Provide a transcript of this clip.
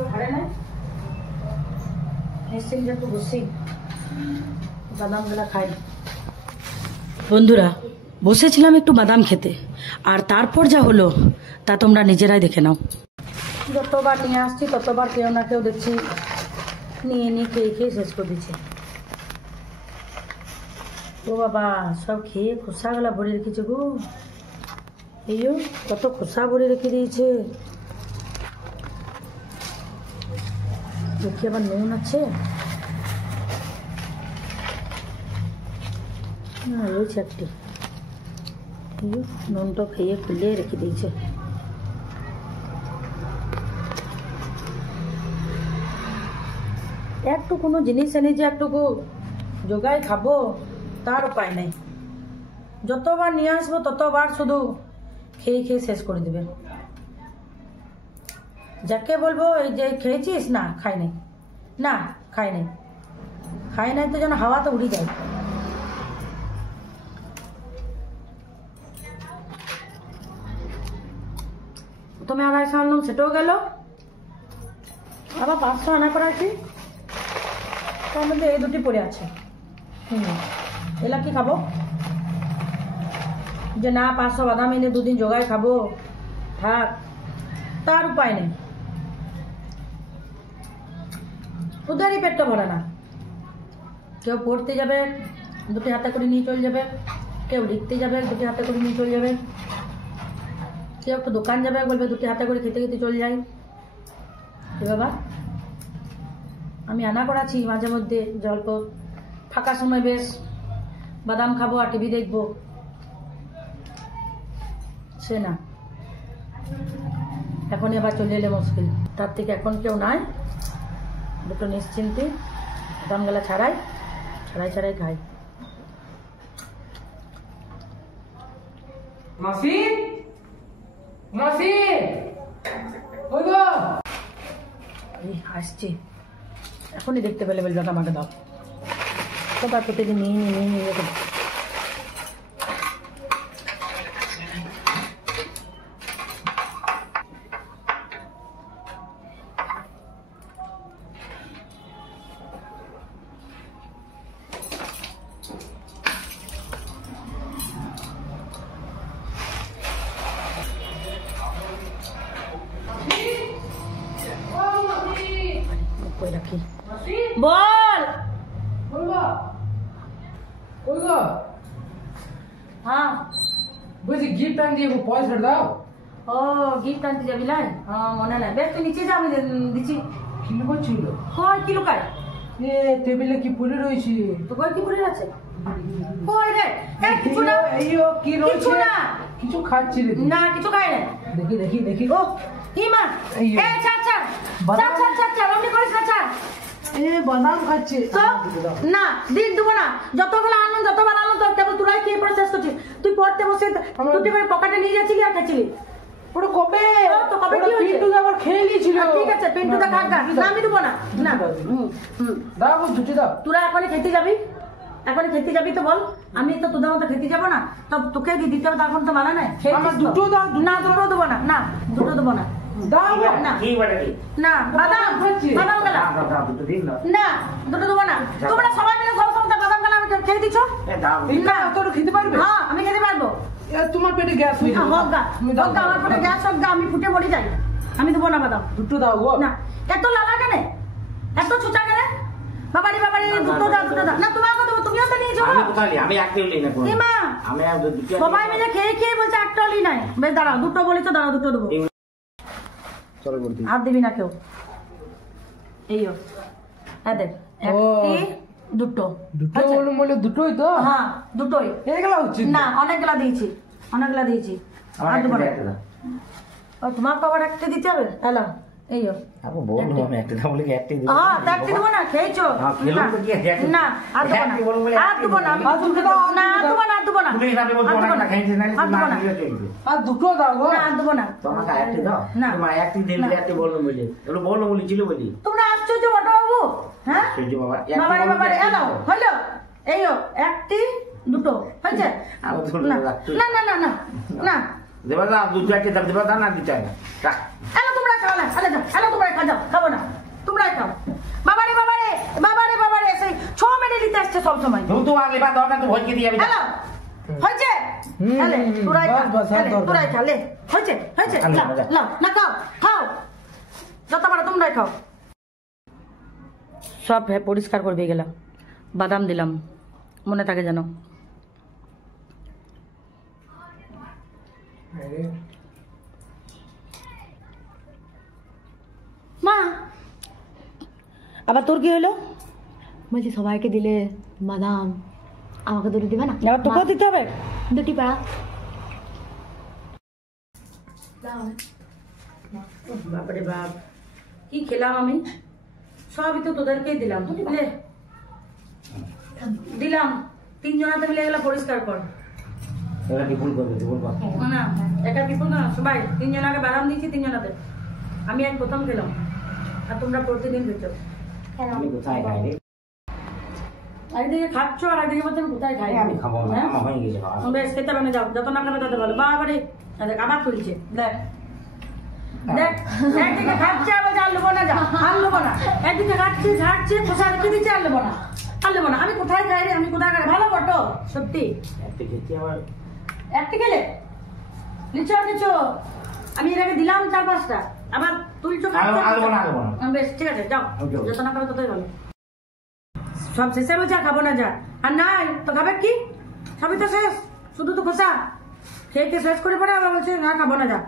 কেউ ঘরে নাই, নিশ্চিন্তে একটু বসি, বাদামগুলা খাই। বন্ধুরা, বসেছিলাম একটু বাদাম খেতে, আর তারপর যা হলো তা তোমরা নিজেরাই দেখে নাও। যতবার নিয়ে আসছি ততবার কেউ না কেউ দেখছি নিয়ে নিয়ে খেয়ে খেয়ে শেষ করে দিচ্ছে। ও বাবা, সব খেয়ে খোসাগুলা ভরে রেখেছে গো। এই কত খোসা ভরে রেখে দিয়েছে। দেখি আবার নুন আছে, না রয়েছে একটি। নুনটা খেয়ে খুলে রেখে দিয়েছে। একটু কোনো জিনিস এনে যে একটুকু জোগায় খাবো তার উপায় নেই। যতবার নিয়ে আসবো ততবার শুধু খেয়ে খেয়ে শেষ করে দেবে। যাকে বলবো এই যে খেয়েছিস, না খাই নাই, না খাই নাই, খাই নাই তো যেন হাওয়াতে উড়ে যায়। প্রথমে 250 আনলাম, সেটাও গেল। আবার 500 আনা করা আছে, তার মধ্যে এই দুটি পড়ে আছে। এলা কি খাবো? যে না 500 বাদাম এনে দুদিন জোগায় খাবো, থাক, তার উপায় নেই। উদারই পেটটা ভরে না। কেউ পড়তে যাবে, দুটি হাতে করে নিয়ে চলে যাবে। কেউ লিখতে যাবে, দুটি হাতে করে নিয়ে চলে যাবে। কেউ একটু দোকান যাবে, বলবে দুটি হাতে করে খেতে খেতে চলে যাই। বাবা, আমি আনা করাছি মাঝে মধ্যে জল্প ফাঁকা সময় বেশ বাদাম খাবো আর টিভি দেখবো, সে না। এখনই আবার চলে এলে মুশকিল। তার থেকে এখন কেউ নাই, দুটো নিশ্চিন্তে বাদামগুলা ছাড়াই ছাড়াই ছাড়াই খাই। মাসি, মাসি, ওই গো আসছি, এখনই দেখতে পেলে বলবে আমাকে দাও। তো তার প্রতিদিন নিয়ে নিয়ে নিয়ে নিয়ে রেখে রাখি। বল। হ্যাঁ বলছি গিফট আন দিয়ে পয়সা দাও। ও গিফট আনতে যাবি লাই? হ্যাঁ মনে নাই, বেশ তুই নিচে যা, আমি দিচ্ছি। কি লুকোচ্ছিল? কই কি লুকায়? এ টেবিলে কি পড়ে রয়েছে? তো কই কি পড়ে আছে? কই রে? এই কিছু না, এইও কি রয়েছে? কিছু না, কিছু খাচ্ছি রে। না কিছু খাই না। দেখি দেখি দেখি। ও কি মা? এই ছাড় ছাড় ছাড় ছাড় ছাড় ছাড়, অমনি করিস না, ছাড়। এ বাদাম খাচ্ছে। তো না দিন দেবো না, যতগুলো আনলাম যতবার আনলাম তোর কেবল তোরাই খেয়ে পরে শেষ করছিস। তুই পড়তে বসে দুটি করে পকেটে নিয়ে যাচ্ছিলি আর খাচ্ছিলি। ওটা কবে? তো কবে কি হয়েছে? পিন্টু আবার খেয়ে নিয়েছিল। ঠিক আছে, পিন্টু দা খাক, না আমি দেবো না। না দাও দুটি দাও। তোরা এখনই খেতে যাবি, এখনই খেতে যাবি তো বল। আমি তো তোদের মতো খেতে যাবো না, তো তোকে দিতে হবে, এখন তো মানা নাই। আমার দুটো দাও। না দুটো দেবো না, না দুটো দেবো না। দাও না না বাদাম, বাদাম গেলা না, দুটো দেবো না। তোমরা সবাই মিলে সব সময় বাদাম গেলা আমি খেয়ে দিচ্ছ না? তোরা খেতে পারবে? হ্যাঁ আমি খেতে পারবো। তোমার পেটে গ্যাস হয়ে যাবে। হোক গা, হোক গা, আমার পেটে গ্যাস হোক গা, আমি ফুটে মরে যাই। আমি দেবো না বাদাম। দুটো দাও গো। না এত লালা কেন, এত ছুচা কেন? বাবারি বাবারি, দুটো দাও, দুটো দাও। না তোমাকে দেবো, তুমিও তো নিয়েছো। আমি একটাও নিই না। মা সবাই মিলে খেয়ে খেয়ে বলছে একটাও লি নাই। বেশ দাঁড়াও, দুটো বলেছো, দাঁড়াও দুটো দেবো। আর দিবি না কেউ। এইও হ্যাঁ দেখ, একটি দুটো। দুটো বলে দুটোই তো? হ্যাঁ দুটোই। এইগুলা হচ্ছে না অনেকগুলা দিয়েছি, অনেকগুলা দিয়েছি। আর দেবো না। ও তোমাকে আবার একটা দিতে হবে? হ্যালো এইও বলবো আমি একটা বলে একটাই দিই। হ্যাঁ দেখতে দেবো না, খেয়েছো না? আর দেবো না, আর দেবো না, আমি না দেবো না, দেবো না, আর দুটো দাও গো। না দেবো না। তোমাকে একটি দাও না তোমার একটি দিলে একটি বললো বলি, এগুলো বললো বলি ছিল বলি। তোমরা আশ্চর্য বটো বাবু। হ্যাঁ বাবারে বাবারে, এলো হলো এইও একটি দুটো হয়েছে। না না না না না না দেবা দাও, দুটো একটা দাম দেবা দাও না দিতে হয় না। এলো তোমরা খাওয়া না তোমরাই খাও, যাও, খাবো না, তোমরাই খাও। বাবারে বাবারে বাবারে বাবারে সেই 6 মিনিট নিতে আসছে সব সময়। তুই আগে বাদ দাও না, তুই ভয় দিয়ে যাবি। হ্যালো হয়েছে, হ্যালে তোরাই খা, তোরাই খা, লে হয়েছে হয়েছে, লাও না খাও খাও, যত পারো তোমরাই খাও। সব পরিষ্কার করবে গেলাম, বাদাম দিলাম, মনে থাকে যেন। মা আবার তোর কি হলো? বলছি সবাইকে দিলে বাদাম, আমাকে দুটো দিবে না? আবার তোকেও দিতে হবে? দুটি পাড়া। বাপরে বাপ, কি খেলাম আমি, সবই তো তোদেরকেই দিলাম। লে দিলাম, 3 জনাতে মিলে গেলে পরিষ্কার কর। এরা বিপুল করবে, বিপুল কর। না একা বিপুল না, সবাই 3 জনাকে বাদাম দিয়েছি, 3 জনাতে। আমি এক প্রথম খেলাম, আর তোমরা প্রতিদিন খেছো। আমি কোথায় খাই রে? একদিকে খাচ্ছ আর একদিকে বলছো আমি কোথায় খাই। আমি খাবো না, আমার হয়ে গেছে খাওয়া। বেশ খেতে পারে যাও, যত না খাবে তত ভালো। বাবারে দেখ আবার তুলছে, দেখ দেখ, একদিকে খাচ্ছে আবার আর নেবো না, যা আর নেবো না। একদিকে খাচ্ছে ঝাড়ছে, খোসা রেখে দিচ্ছে, আর নেবো না, আর নেবো না। আমি কোথায় খাই রে, আমি কোথায় খাই? ভালো বটো সত্যি। একটা খেতে আবার একটা খেলে নিচো নিচো, আমি এর আগে দিলাম 4-5টা, আবার তুলছো খাচ্ছো। আলবো না। বেশ ঠিক আছে, যাও, যত না খাবে ততই ভালো। সব শেষে বলছে আর খাবো না, যা। আর নাই তো খাবে কি, সবই তো শেষ, শুধু তো খোসা খেয়ে শেষ করে পড়ে আবার বলছে না খাবো না, যা।